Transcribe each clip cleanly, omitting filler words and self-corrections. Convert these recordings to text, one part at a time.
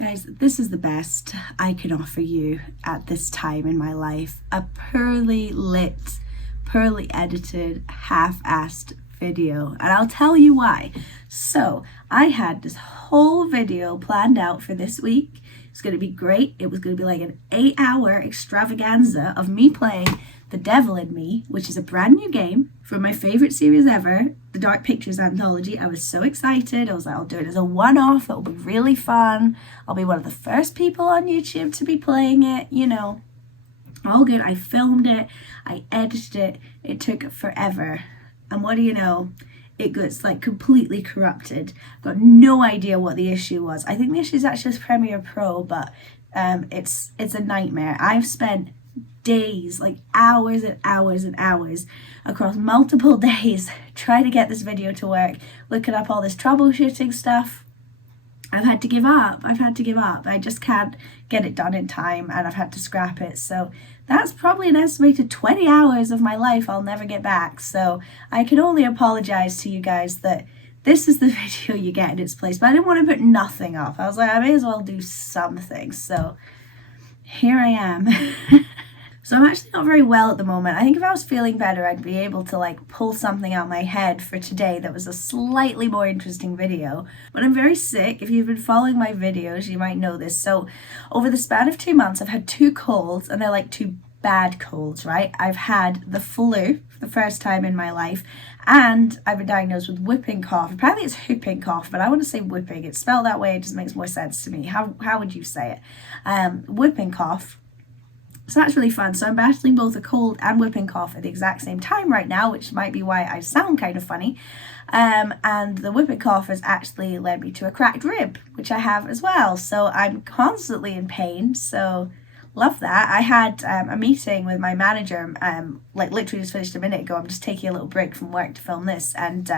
Guys, this is the best I can offer you at this time in my life. A poorly lit, poorly edited, half-assed video. And I'll tell you why. So, I had this whole video planned out for this week. It's going to be great. It was going to be like an 8-hour extravaganza of me playing The Devil in Me, which is a brand new game from my favorite series ever, the Dark Pictures anthology. I was so excited. I was like, I'll do it as a one-off. It'll be really fun. I'll be one of the first people on YouTube to be playing it, you know. All good. I filmed it. I edited it. It took forever. And what do you know? It gets like completely corrupted. Got no idea what the issue was. I think the issue is actually Premiere Pro, but it's a nightmare. I've spent days, like hours and hours and hours across multiple days trying to get this video to work, looking up all this troubleshooting stuff. I've had to give up. I just can't get it done in time, and I've had to scrap it. So that's probably an estimated 20 hours of my life I'll never get back. So I can only apologize to you guys that this is the video you get in its place. But I didn't want to put nothing up. I was like, I may as well do something. So here I am. So I'm actually not very well at the moment. I think if I was feeling better, I'd be able to like pull something out my head for today that was a slightly more interesting video. But I'm very sick. If you've been following my videos, you might know this. So over the span of 2 months, I've had 2 colds, and they're like 2 bad colds, right? I've had the flu for the first time in my life, and I've been diagnosed with whooping cough. Apparently it's whooping cough, but I want to say whooping. It's spelled that way. It just makes more sense to me. How would you say it? Whooping cough. So that's really fun. So I'm battling both a cold and whooping cough at the exact same time right now, which might be why I sound kind of funny. And the whooping cough has actually led me to a cracked rib, which I have as well. So I'm constantly in pain. So love that. I had a meeting with my manager, like literally just finished a minute ago. I'm just taking a little break from work to film this, and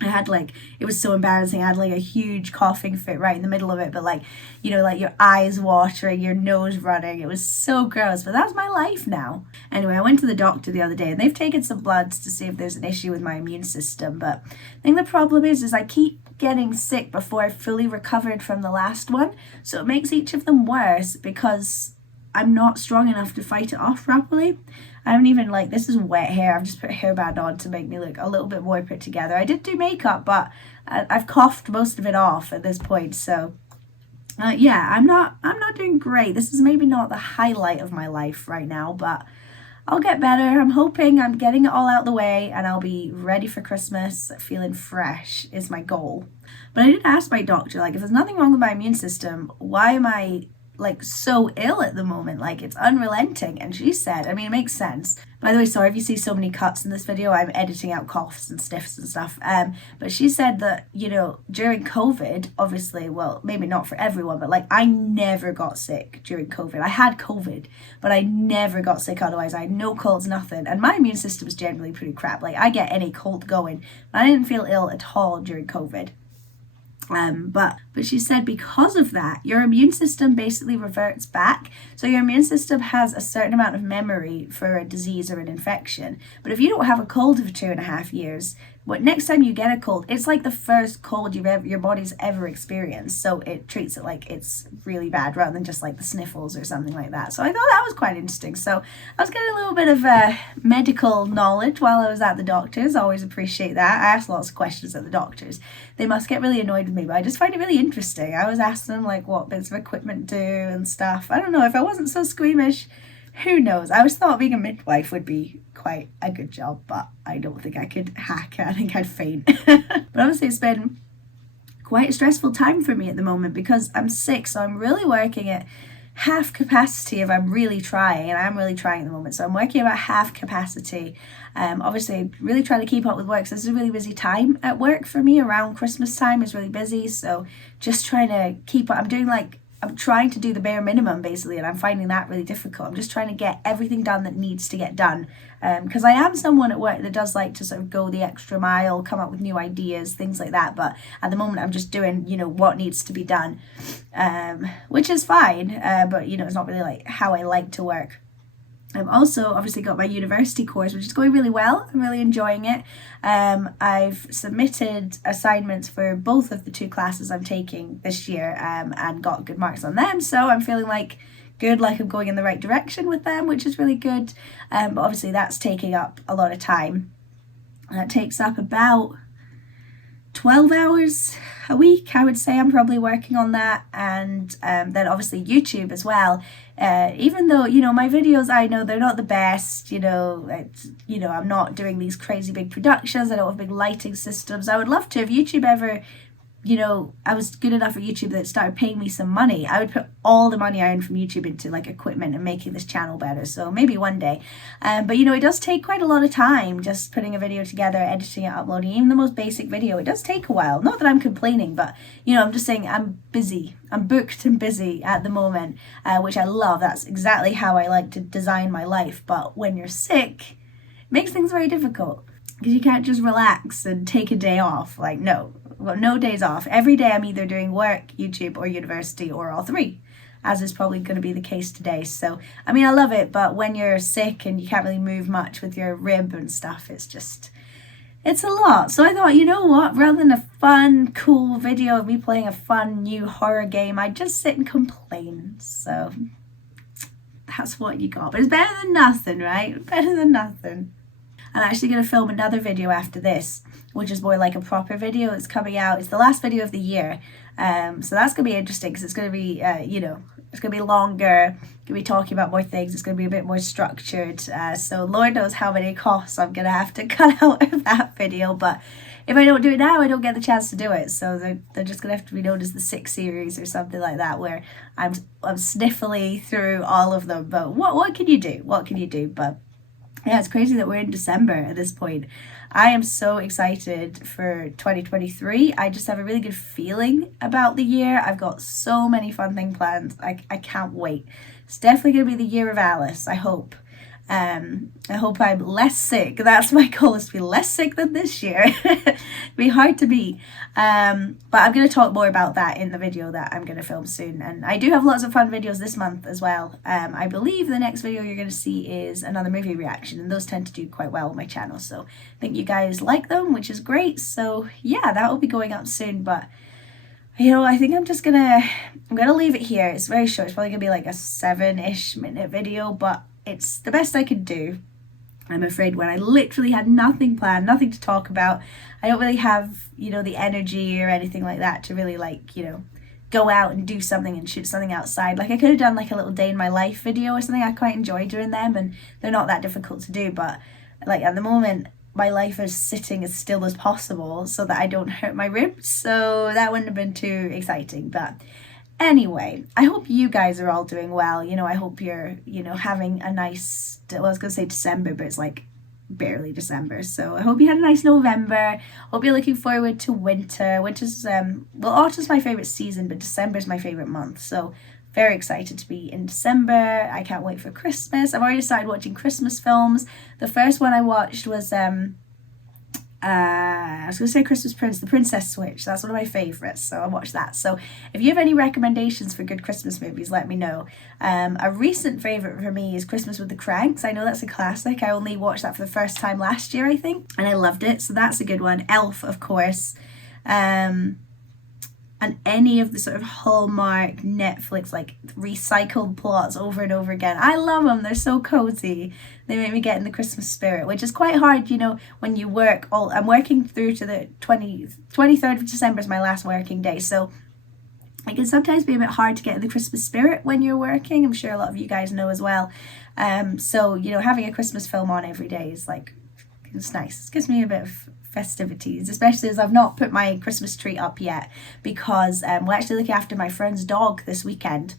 I had it was so embarrassing. I had like a huge coughing fit right in the middle of it, but like, you know, like your eyes watering, your nose running. It was so gross, but that's my life now. Anyway, I went to the doctor the other day, and they've taken some bloods to see if there's an issue with my immune system. But I think the problem is I keep getting sick before I've fully recovered from the last one. So it makes each of them worse because I'm not strong enough to fight it off properly. I haven't even, this is wet hair. I've just put a hairband on to make me look a little bit more put together. I did do makeup, but I've coughed most of it off at this point. So, yeah, I'm not doing great. This is maybe not the highlight of my life right now, but I'll get better. I'm hoping I'm getting it all out the way, and I'll be ready for Christmas, feeling fresh is my goal. But I did ask my doctor, if there's nothing wrong with my immune system, why am I so ill at the moment? It's unrelenting. And she said, I mean, it makes sense. By the way, sorry if you see so many cuts in this video. I'm editing out coughs and sniffs and stuff. But she said that, you know, during COVID, obviously, well, maybe not for everyone, but I never got sick during COVID. I had COVID, but I never got sick otherwise. I had no colds, nothing. And my immune system is generally pretty crap. I get any cold going. But I didn't feel ill at all during COVID. But she said because of that, your immune system basically reverts back. So your immune system has a certain amount of memory for a disease or an infection. But if you don't have a cold for 2.5 years, next time you get a cold, it's like the first cold your body's ever experienced. So it treats it like it's really bad rather than just the sniffles or something like that. So I thought that was quite interesting. So I was getting a little bit of medical knowledge while I was at the doctor's. Always appreciate that. I asked lots of questions at the doctor's. They must get really annoyed with me, but I just find it really interesting. I always ask them what bits of equipment do and stuff. I don't know, if I wasn't so squeamish, who knows? I always thought being a midwife would be quite a good job, but I don't think I could hack it. I think I'd faint. But obviously it's been quite a stressful time for me at the moment because I'm sick, so I'm really working at half capacity if I'm really trying, and I'm really trying at the moment. So I'm working about half capacity. Obviously really trying to keep up with work. So this is a really busy time at work for me. Around Christmas time is really busy. So just trying to keep up. I'm trying to do the bare minimum basically, and I'm finding that really difficult. I'm just trying to get everything done that needs to get done. Because I am someone at work that does like to sort of go the extra mile, come up with new ideas, things like that. But at the moment I'm just doing, what needs to be done, which is fine. But, it's not really how I like to work. I've also obviously got my university course, which is going really well. I'm really enjoying it. I've submitted assignments for both of the 2 classes I'm taking this year, and got good marks on them. So I'm feeling like I'm going in the right direction with them, which is really good. But obviously that's taking up a lot of time. That takes up about 12 hours a week, I would say. I'm probably working on that. And then obviously YouTube as well. Even though, my videos, I know they're not the best, I'm not doing these crazy big productions. I don't have big lighting systems. I would love to, if YouTube ever, I was good enough at YouTube that it started paying me some money, I would put all the money I earned from YouTube into like equipment and making this channel better. So maybe one day. But it does take quite a lot of time just putting a video together, editing it, uploading. Even the most basic video, it does take a while. Not that I'm complaining, but I'm just saying I'm busy. I'm booked and busy at the moment, which I love. That's exactly how I like to design my life. But when you're sick, it makes things very difficult, because you can't just relax and take a day off. Like, no. Well, no days off. Every day I'm either doing work, YouTube, or university, or all 3, as is probably going to be the case today. So, I mean, I love it, but when you're sick and you can't really move much with your rib and stuff, it's a lot. So I thought, you know what, rather than a fun, cool video of me playing a fun new horror game, I'd just sit and complain. So that's what you got. But it's better than nothing, right? Better than nothing. I'm actually going to film another video after this, which is more like a proper video. It's coming out. It's the last video of the year. So that's going to be interesting, because it's going to be, it's going to be longer. Going to be talking about more things. It's going to be a bit more structured. So Lord knows how many costs I'm going to have to cut out of that video. But if I don't do it now, I don't get the chance to do it. So they're just going to have to be known as the 6 series or something like that, where I'm sniffly through all of them. But what can you do? What can you do? But yeah, it's crazy that we're in December at this point. I am so excited for 2023. I just have a really good feeling about the year. I've got so many fun things planned. I can't wait. It's definitely going to be the year of Alice, I hope. I hope I'm less sick. That's my goal, is to be less sick than this year. It'd be hard to beat. But I'm going to talk more about that in the video that I'm going to film soon. And I do have lots of fun videos this month as well. I believe the next video you're going to see is another movie reaction, and those tend to do quite well on my channel. So I think you guys like them, which is great. So yeah, that will be going up soon. But I think I'm gonna leave it here. It's very short. It's probably gonna be like a 7-ish minute video, but it's the best I could do. I'm afraid, when I literally had nothing planned, nothing to talk about. I don't really have, the energy or anything like that to really go out and do something and shoot something outside. Like, I could have done like a little day in my life video or something. I quite enjoy doing them, and they're not that difficult to do. But like at the moment, my life is sitting as still as possible so that I don't hurt my ribs. So that wouldn't have been too exciting. But anyway, I hope you guys are all doing well. I hope you're, having a nice, well, I was going to say December, but it's like barely December. So I hope you had a nice November. Hope you're looking forward to winter. Winter's, autumn's my favorite season, but December's my favorite month. So very excited to be in December. I can't wait for Christmas. I've already started watching Christmas films. The first one I watched was I was going to say Christmas Prince, The Princess Switch. That's one of my favourites, so I watched that. So if you have any recommendations for good Christmas movies, let me know. A recent favourite for me is Christmas with the Cranks. I know that's a classic. I only watched that for the first time last year, I think, and I loved it, so that's a good one. Elf, of course. And any of the sort of Hallmark, Netflix, like recycled plots over and over again. I love them. They're so cozy. They make me get in the Christmas spirit, which is quite hard, when you work. I'm working through to the 23rd of December is my last working day. So it can sometimes be a bit hard to get in the Christmas spirit when you're working. I'm sure a lot of you guys know as well. So, having a Christmas film on every day is it's nice. It gives me a bit of festivities, especially as I've not put my Christmas tree up yet, because we're actually looking after my friend's dog this weekend,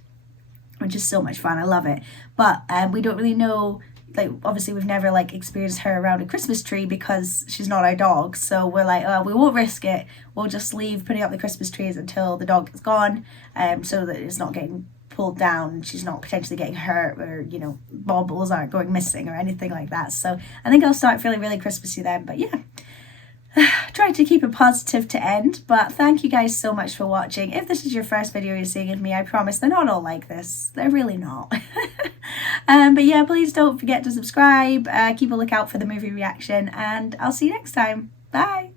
which is so much fun. I love it. But we don't really know, obviously we've never experienced her around a Christmas tree because she's not our dog. So we're like, oh, we won't risk it. We'll just leave putting up the Christmas trees until the dog is gone, so that it's not getting pulled down, she's not potentially getting hurt, or baubles aren't going missing or anything like that. So I think I'll start feeling really Christmassy then. But yeah, try to keep it positive to end. But thank you guys so much for watching. If this is your first video you're seeing of me, I promise they're not all like this. They're really not. But yeah, please don't forget to subscribe, keep a lookout for the movie reaction, and I'll see you next time. Bye.